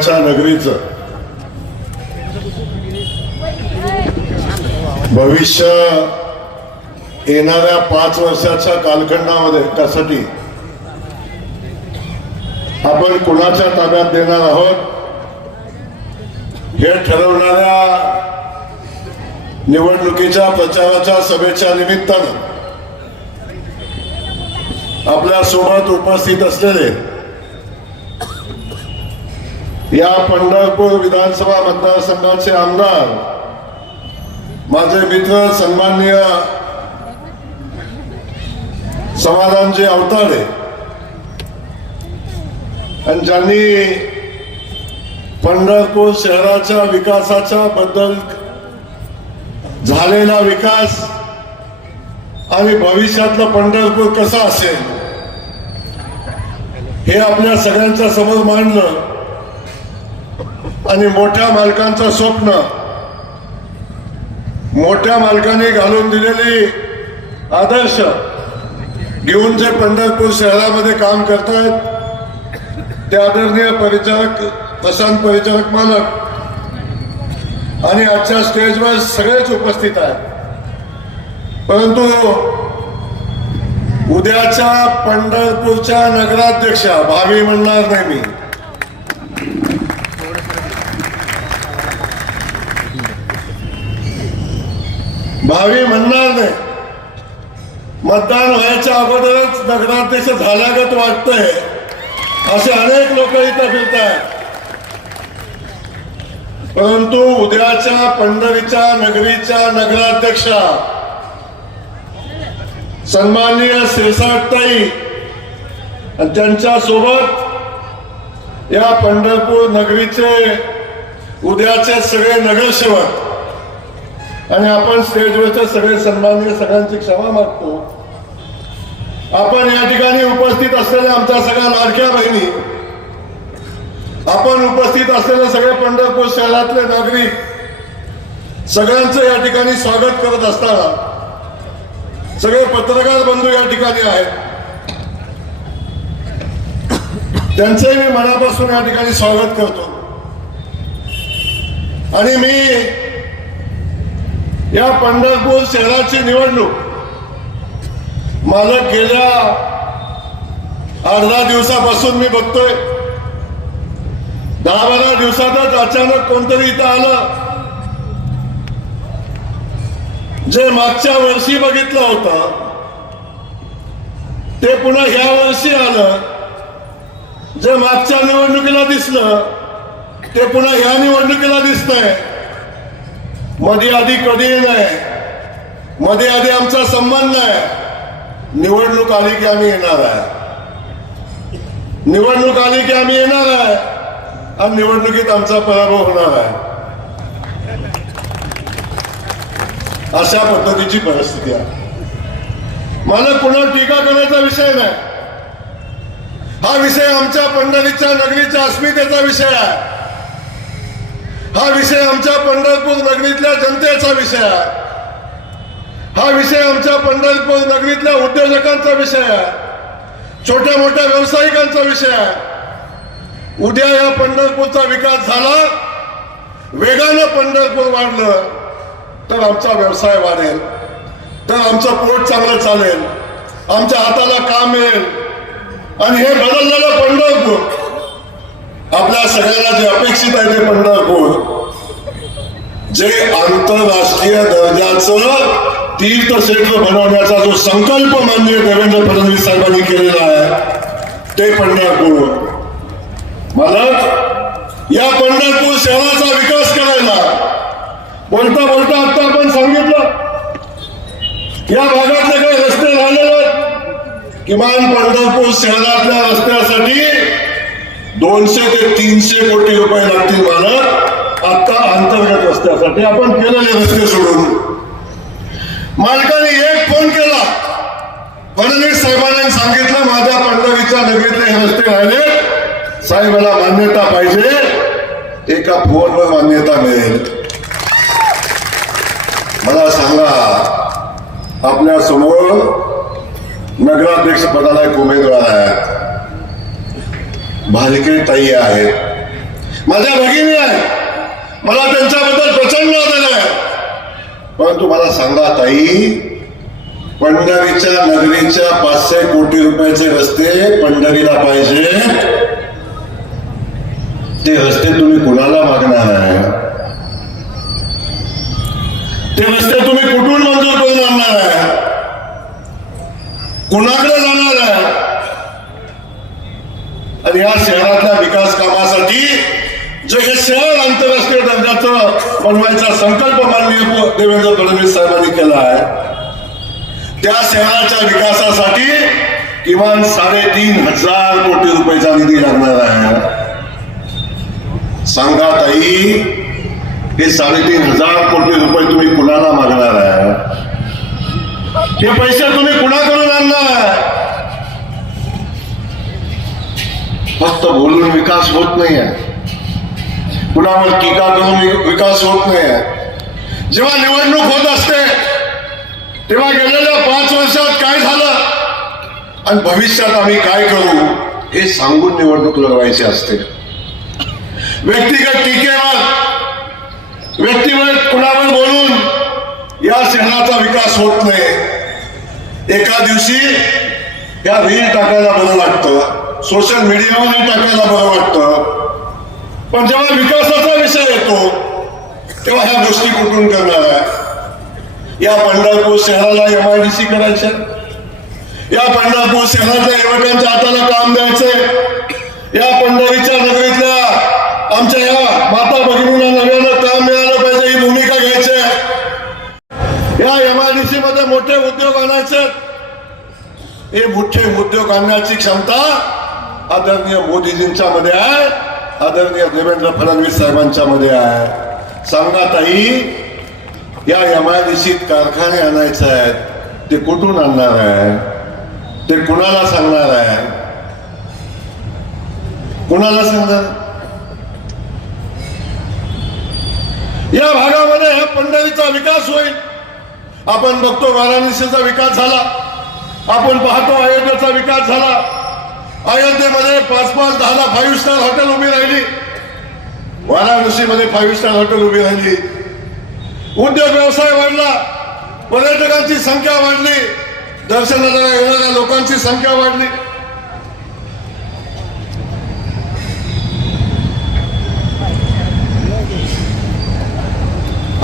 उद्याच्या नगरीचं. भविष्य येणाऱ्या पाच वर्षाच्या कालखंडामध्ये त्यासाठी आपण कुणाच्या ताब्यात देणार आहोत? हे ठरवणाऱ्या निवडणुकीच्या प्रचाराच्या सभेच्या निमित्तानं आपल्यासोबत उपस्थित असलेले या पंढरपूर विधानसभा मतदारसंघाचे आमदार माझे मित्र सन्माननीय समाधानजी अवताडे आणि ज्यांनी पंढरपूर शहराच्या विकासाच्या बद्दल झालेला विकास आणि भविष्यातलं पंढरपूर कसं असेल हे आपल्या सगळ्यांच्या समोर मांडलं. आणि मोठ्या मालकांचं स्वप्न. मोठ्या मालकाने घालून दिलेली आदर्श घेऊन जे पंढरपूर शहरामध्ये काम करतायत ते आदरणीय परिचारक प्रशांत परिचारक मालक. आणि आजच्या स्टेजवर सगळेच उपस्थित आहेत. परंतु उद्याच्या पंढरपूरच्या नगराध्यक्षा भावी म्हणणार नाही मी. भावी म्हणणार नाही. मतदान व्हायच्या अगोदरच नगराध्यक्ष झाल्यागत वाटतंय. असे अनेक लोक इथं फिरत आहेत परंतु उद्याच्या पंढरीच्या नगरीच्या नगराध्यक्षा सन्माननीय शिरसाटताई आणि त्यांच्यासोबत या पंढरपूर नगरीचे उद्याचे सगळे नगरसेवक आणि आपण स्टेजवरच्या सगळे सन्माननीय सगळ्यांची क्षमा मागतो. आपण या ठिकाणी उपस्थित असलेल्या आमच्या सगळ्या लाडक्या बहिणी आपण उपस्थित असलेले सगळे पंढरपूर शहरातले नागरिक सगळ्यांचं या ठिकाणी स्वागत करत असताना सगळे पत्रकार बंधू या ठिकाणी आहेत. त्यांचंही मी मनापासून या ठिकाणी स्वागत करतो. आणि मी या पंढरपूर शहराची निवडणूक. मला गेल्या अर्धा दिवसापासून मी बघतोय. दहा बारा दिवसातच अचानक कोणतरी इथं आलं. जे मागच्या वर्षी बघितलं होतं ते पुन्हा ह्या वर्षी आलं. जे मागच्या निवडणुकीला दिसलं ते पुन्हा ह्या निवडणुकीला दिसतंय. मध्ये आधी कधीही नाही मध्ये आधी आमचा संबंध नाही निवडणूक आली की आम्ही येणार आहे. निवडणूक आली की आम्ही येणार आहे. आणि निवडणुकीत आमचा पराभव होणार आहे. अशा पद्धतीची परिस्थिती आहे. मला पुन्हा टीका करण्याचा विषय नाही. हा विषय आमच्या पंढरीच्या नगरीच्या अस्मितेचा विषय आहे. हा विषय आमच्या पंढरपूर नगरीतल्या जनतेचा विषय आहे. हा विषय आमच्या पंढरपूर नगरीतल्या उद्योजकांचा विषय आहे. छोट्या मोठ्या व्यावसायिकांचा विषय आहे. उद्या या पंढरपूरचा विकास झाला वेगानं पंढरपूर वाढलं तर आमचा व्यवसाय वाढेल. तर आमचं पोट चांगलं चालेल. आमच्या हाताला काम येईल. आणि हे बदललेलं पंढरपूर आपल्या सगळ्यांना जे अपेक्षित आहे ते पंढरपूर जे आंतरराष्ट्रीय दर्जाचं तीर्थक्षेत्र बनवण्याचा जो संकल्प माननीय देवेंद्र फडणवीस साहेबांनी केलेला आहे ते पंढरपूर मला या पंढरपूर शहराचा विकास करायला बोलता बोलता आता आपण सांगितलं. या भागातले काही रस्ते झालेले आहेत. किमान पंढरपूर शहरातल्या रस्त्यासाठी दोनशे ते तीनशे कोटी रुपये लागतील मालक. आता अंतर्गत रस्त्यासाठी आपण केलेले रस्ते सोडून. मालकाने एक फोन केला. फडणवीस साहेबांनी सांगितलं माझ्या पंढरीच्या नगरीतले हे रस्ते राहिले. साहेबाला मान्यता पाहिजे. एका फोनवर मान्यता मिळेल. मला सांगा आपल्यासमोर नगराध्यक्ष पदाला एक उमेदवार आहे. भालके ताई आहेत माझ्या भगिनी आहे. मला त्यांच्याबद्दल प्रचंड आदर आहे. परंतु मला सांगा ताई पंढरीच्या नगरीच्या पाचशे कोटी रुपयाचे रस्ते पंढरीला पाहिजे. ते रस्ते तुम्ही कुणाला मागणार आहे? ते रस्ते तुम्ही कुठून मंजूर करून आणणार आहे? कुणाकडे जाणार आहे? आणि या शहरातल्या विकास कामासाठी जे हे शहर आंतरराष्ट्रीय दर्जाचं बनवायचा संकल्प माननीय देवेंद्र फडणवीस साहेबांनी केला आहे त्या शहराच्या विकासासाठी किमान साडेतीन हजार कोटी रुपयाचा निधी लागणार आहे. सांगा ताई हे साडेतीन हजार कोटी रुपये तुम्ही कुणाला मागणार आहे? हे पैसे तुम्ही कुणाकडून आणणार? फक्त बोलून विकास होत नाही आहे कुणावर टीका करून विकास होत नाही आहे जेव्हा निवडणूक होत असते तेव्हा गेलेल्या पाच वर्षात काय झालं? आणि भविष्यात आम्ही काय करू हे सांगून निवडणूक लढवायची असते. व्यक्तिगत टीकेवर व्यक्तिगत कुणावर बोलून या शहराचा विकास होत नाही. एका दिवशी या वीर टाकायला बरं लागतं सोशल मीडियावर टाकायला बरं वाटतं. पण जेव्हा विकासाचा विषय येतो तेव्हा ह्या गोष्टी कुठून करणार आहे? या पंढरपूर शहराला एम आय डी सी करायचं या पंढरपूर शहरातल्या युवकांच्या हाताला काम द्यायचे या पंढरीच्या नगरीतल्या आमच्या या माता भगिनीला नव्यानं काम मिळालं पाहिजे ही भूमिका घ्यायची या एम आय डी सी मध्ये मोठे उद्योग आणायचे हे मोठे उद्योग आणण्याची क्षमता आदरणीय मोदीजींच्या मध्ये आहे आदरणीय देवेंद्र फडणवीस साहेबांच्या मध्ये आहे. सांगा ताई या एमआयडीसीत कारखाने आणायचे आहेत ते कुठून आणणार आहे? ते कुणाला सांगणार आहे? कुणाला सांगणार? या भागामध्ये ह्या पंढरीचा विकास होईल. आपण बघतो वाराणसीचा विकास झाला. आपण पाहतो अयोध्येचा विकास झाला. अयोध्येमध्ये पाच पाच दहा फाईव्ह स्टार हॉटेल उभी राहिली. वाराणसीमध्ये फाईव्ह स्टार हॉटेल उभी राहिली. उद्योग व्यवसाय वाढला. पर्यटकांची संख्या वाढली. दर्शनाला येणाऱ्या लोकांची संख्या वाढली.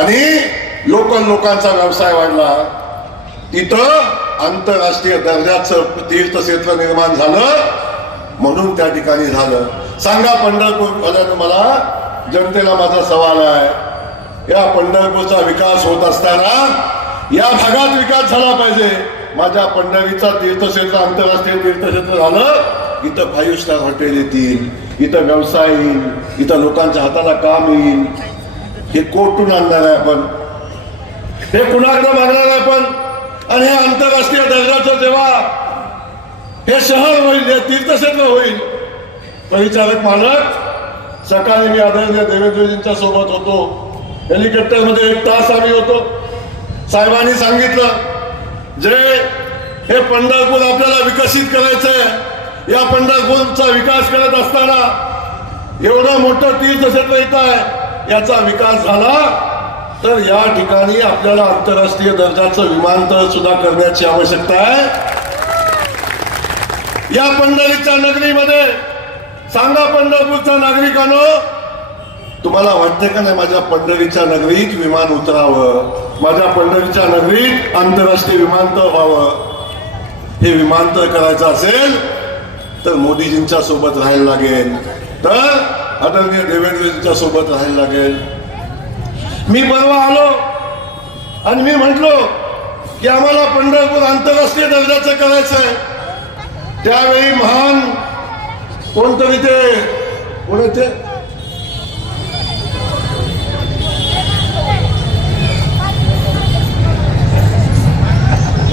आणि लोकल लोकांचा व्यवसाय वाढला. तिथं आंतरराष्ट्रीय दर्जाचं तीर्थक्षेत्र निर्माण झालं म्हणून त्या ठिकाणी झालं. सांगा पंढरपूर मला जनतेला माझा सवाल आहे. या पंढरपूरचा विकास होत असताना या भागात विकास झाला पाहिजे. माझ्या पंढरीचा तीर्थक्षेत्र आंतरराष्ट्रीय तीर्थक्षेत्र झालं इथं फाईव्ह स्टार हॉटेल येतील इथं व्यवसाय येईल इथं लोकांच्या हाताला काम येईल. हे कोटून आणणार आहे आपण? हे कुणाकडे मागणार आहे आपण? आणि हे आंतरराष्ट्रीय दर्जाचं जेव्हा हे शहर होईल हे तीर्थक्षेत्र होईल परिचालक मालक सकाळी मी आदरणीय देवेंद्रजींच्या सोबत होतो. हेलिकॉप्टरमध्ये एक तास आम्ही होतो. साहेबांनी सांगितलं जे हे पंढरपूर आपल्याला विकसित करायचंय या पंढरपूरचा विकास करत असताना एवढं मोठं तीर्थक्षेत्र येत आहे याचा विकास झाला तर या ठिकाणी आपल्याला आंतरराष्ट्रीय दर्जाचं विमानतळ सुद्धा करण्याची आवश्यकता आहे. या पंढरीच्या नगरीमध्ये सांगा पंढरपूरच्या नागरिकांनो तुम्हाला वाटते का नाही माझ्या पंढरीच्या नगरीत विमान उतरावं? माझ्या पंढरीच्या नगरीत आंतरराष्ट्रीय विमानतळ व्हावं? हे विमानतळ करायचं असेल तर मोदीजींच्या सोबत राहायला लागेल. तर आदरणीय देवेंद्रजींच्या सोबत राहायला लागेल. मी परवा आलो आणि मी म्हटलो की आम्हाला पंढरपूर आंतरराष्ट्रीय दर्जाचं करायचं आहे त्यावेळी महान कोणतरी ते कोण ते?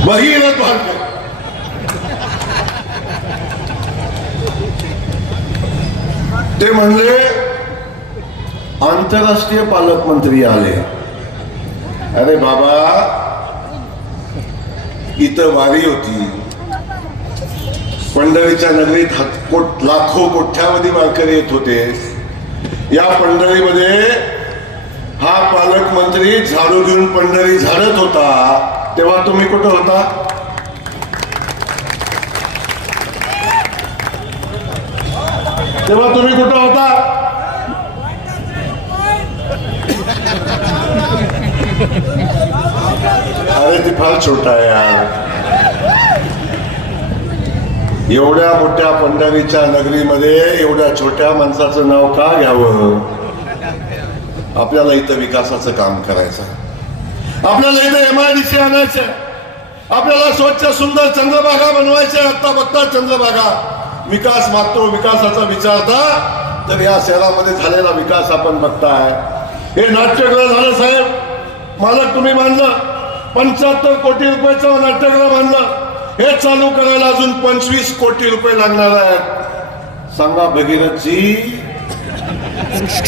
भगीरथ भालके. ते म्हणले आंतरराष्ट्रीय पालकमंत्री आले. अरे बाबा इथं वारी होती. पंढरीच्या नगरीत हातकोट लाखो कोठ्यावधी वारकरी येत होते. या पंढरीमध्ये हा पालकमंत्री झाडू घेऊन पंढरी झाडत होता. तेव्हा तुम्ही कुठं होता? तेव्हा तुम्ही कुठं होता? अरे ती फार छोटा आहे यार. एवढ्या मोठ्या पंढरीच्या नगरीमध्ये एवढ्या छोट्या माणसाचं नाव का घ्यावं? आपल्याला इथं विकासाचं काम करायचं आपल्याला इथं एम आय डी सी आणायचं आपल्याला स्वच्छ सुंदर चंद्रभागा बनवायचं आता बघता चंद्रभागा. विकास मागतो विकासाचा विचारता तर या शहरामध्ये झालेला विकास आपण बघताय. हे नाट्यगृह झालं साहेब. मालक तुम्ही बांधलं पंच्याहत्तर कोटी रुपयाचं नाट्यगृह बांधलं हे चालू करायला अजून पंचवीस कोटी रुपये लागणार आहेत. सांगा भगीरथजी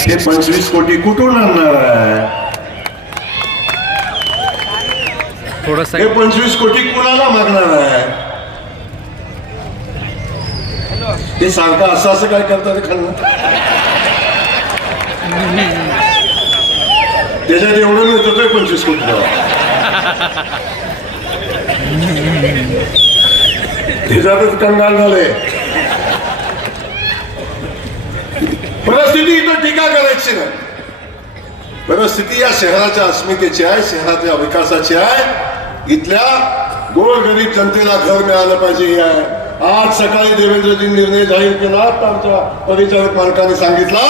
हे पंचवीस कोटी कुठून आणणार आहे? थोडस हे पंचवीस कोटी कुणाला मागणार आहे? हे सारखं असं असं काय करतात? खाल्लं त्याच्यात एवढं मिळतं काय पंचवीस कोटी त्याच्यातच कंगाल झाले. परिस्थिती इथं टीका करायची ना परिस्थिती या शहराच्या अस्मितेची आहे शहराच्या विकासाची आहे. इथल्या गोरगरीब जनतेला घर मिळालं पाहिजे हे आहे. आज सकाळी देवेंद्रजी निर्णय जाहीर केला तर आमच्या परिचारक मालकाने सांगितला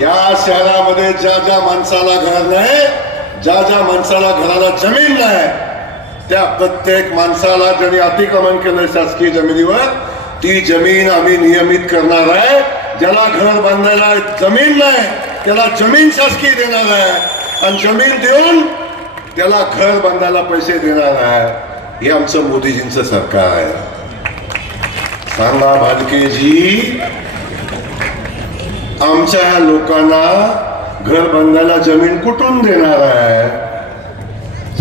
या शहरामध्ये ज्या ज्या माणसाला घर नाही ज्या ज्या माणसाला घराला जमीन नाही त्या प्रत्येक माणसाला ज्यांनी अतिक्रमण केलं शासकीय जमिनीवर ती जमीन आम्ही नियमित करणार आहे. ज्याला घर बांधायला जमीन नाही त्याला जमीन शासकीय देणार आहे. आणि जमीन देऊन त्याला घर बांधायला पैसे देणार आहे. हे आमचं मोदीजींचं सरकार आहे. सांगा भालकेजी आमच्या ह्या लोकांना घर बांधायला जमीन कुठून देणार आहे?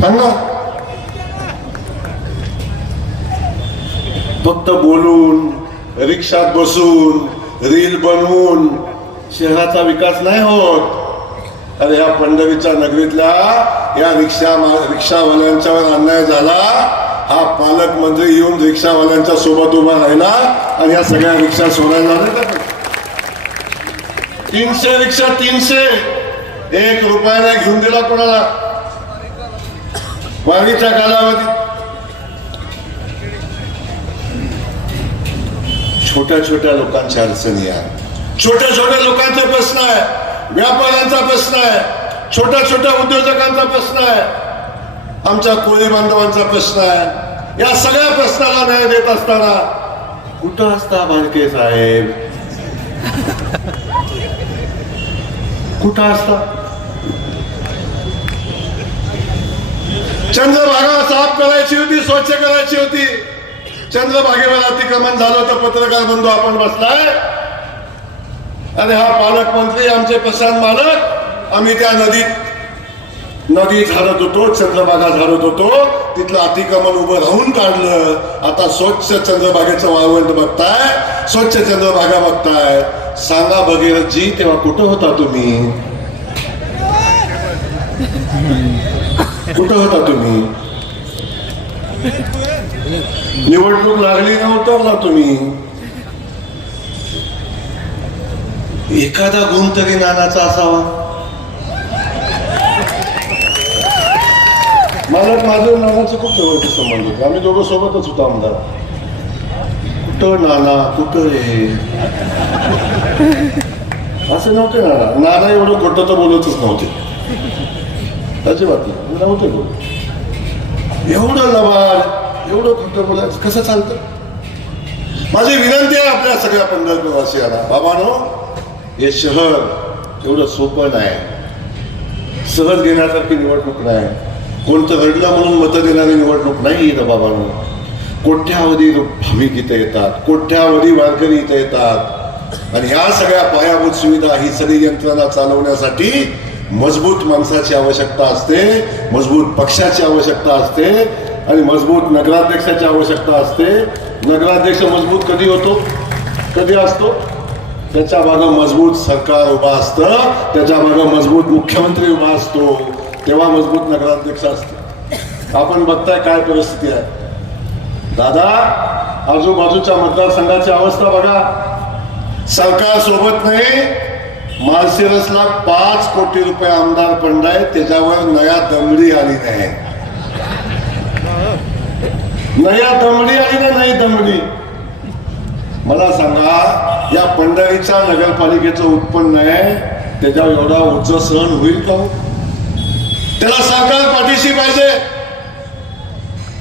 सांगा. फक्त बोलून रिक्षात बसून रील बनवून शहराचा विकास नाही होत. अरे या पंढरीच्या नगरीतल्या या रिक्षा रिक्षावाल्यांच्यावर अन्याय झाला हा पालकमंत्री येऊन रिक्षावाल्यांच्या सोबत उभा राहिला आणि या सगळ्या रिक्षा सोडायला तीनशे रिक्षा तीनशे. एक रुपयाने घेऊन दिला कोणाला? वाढीच्या कालावधीत. छोट्या छोट्या लोकांच्या अडचणी आहे छोट्या छोट्या लोकांचे प्रश्न आहे व्यापाऱ्यांचा प्रश्न आहे. छोट्या छोट्या उद्योजकांचा प्रश्न आहे. आमच्या कोळी बांधवांचा प्रश्न आहे. या सगळ्या प्रश्नाला न्याय देत असताना कुठं असता बालके साहेब? कुठं असतात चंद्रभागा साफ करायची होती स्वच्छ करायची होती. चंद्रभागेवर अतिक्रमण झालं तर पत्रकार बंधू आपण बसलाय. आणि हा पालकमंत्री आमचे प्रशांत मालक आम्ही त्या नदीत नदी झाडत होतो चंद्रभागा झाडत होतो. तिथलं अतिक्रमण उभं राहून काढलं. आता स्वच्छ चंद्रभागेचं वाळवंट बघताय. स्वच्छ चंद्रभागा बघताय. सांगा भगीरथजी तेव्हा कुठं होता तुम्ही? कुठं होता तुम्ही? निवडणूक लागली ना उतरला तुम्ही? एखादा गुण तरी नानाचा असावा. मला माझं नानाचं खूप जवळचे संबंध होते. आम्ही दोघं सोबतच होतो आमदार. कुठं नाना? कुठं रे असं नव्हते नाना. नाना एवढं खोटं तर बोलतच नव्हते. अजिबात नाही. नव्हते बोल एवढं लबाड एवढं खोटं बोलायचं. कसं चालतं? माझी विनंती आहे आपल्या सगळ्या पंढरपूरवासियांना. बाबानो हे शहर एवढं सोपं नाही. सहज घेण्यासारखी निवडणूक नाही. कोणतं घडलं म्हणून मतं देणारी निवडणूक नाही इथं बाबानो कोट्यावधी भाविक इथे येतात कोट्यावधी वारकरी इथे येतात. आणि ह्या सगळ्या पायाभूत सुविधा ही सगळी यंत्रणा चालवण्यासाठी मजबूत माणसाची आवश्यकता असते मजबूत पक्षाची आवश्यकता असते आणि मजबूत नगराध्यक्षाची आवश्यकता असते. नगराध्यक्ष मजबूत कधी होतो? कधी असतो? त्याच्या मागं मजबूत सरकार उभा असतं त्याच्या मागं मजबूत मुख्यमंत्री उभा असतो. तेव्हा मजबूत नगराध्यक्ष असतात आपण बघताय काय परिस्थिती आहे. दादा आजूबाजूच्या मतदारसंघाची अवस्था बघा. सरकार सोबत नाही माळशिरसला पाच कोटी रुपये आमदार फंड आहे त्याच्यावर नया दमडी आली नाही. नया दमडी आली ना नाही दमडी. मला सांगा या पंढरीच्या नगरपालिकेचं उत्पन्न आहे त्याच्यावर एवढा उच्च सहन होईल का हो? त्याला सरकार पाठीशी पाहिजे.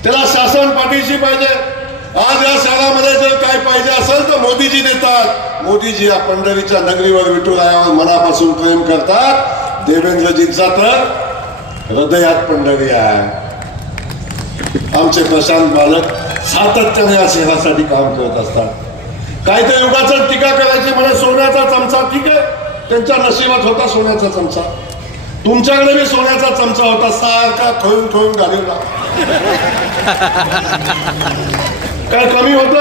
त्याला शासन पाठीशी पाहिजे. आज या शहरामध्ये जर काय पाहिजे असेल तर मोदीजी देतात. मोदीजी या पंढरीच्या नगरीवर विठुरायावर मनापासून प्रेम करतात. देवेंद्रजींचा तर हृदयात पंढरी आहे. आमचे प्रशांत बालक सातत्याने या शहरासाठी काम करत असतात. काहीतरी युगाचा टीका करायची म्हणजे सोन्याचा चमचा ठीक आहे. त्यांच्या नशिबात होता सोन्याचा चमचा. तुमच्याकडे मी सोन्याचा चमचा होता सारखा थोडून थोडून घालवला काय कमी होत?